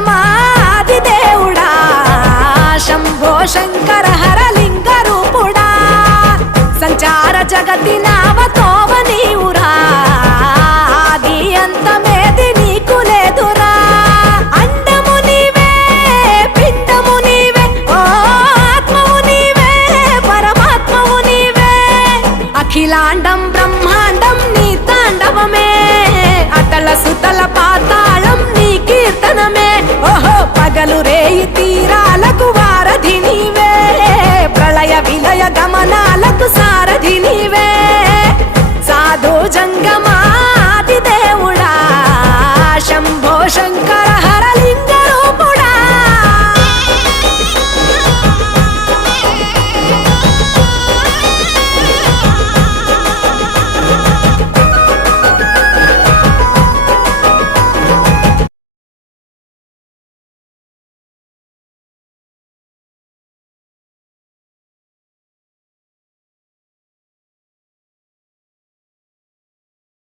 జంగమాది దేవుడా శంభో శంకర హరలింగ రూపుడా సంచార జగతి నావతోవ నీవురా ఆది అంతమేది నీకు లేదురా అండము నీవే పిండము నీవే ఓ ఆత్మవు నీవే పరమాత్మవు నీవే అఖిలాండం బ్రహ్మాండం నీ తాండవమే అతల సుతల పాతాళం నీ కీర్తనమే ఓహో పగలు రేయి తీరాలకు వారధి నీవే ప్రళయ విలయ గమనాలకు సారథి నీవే సాధు జంగమా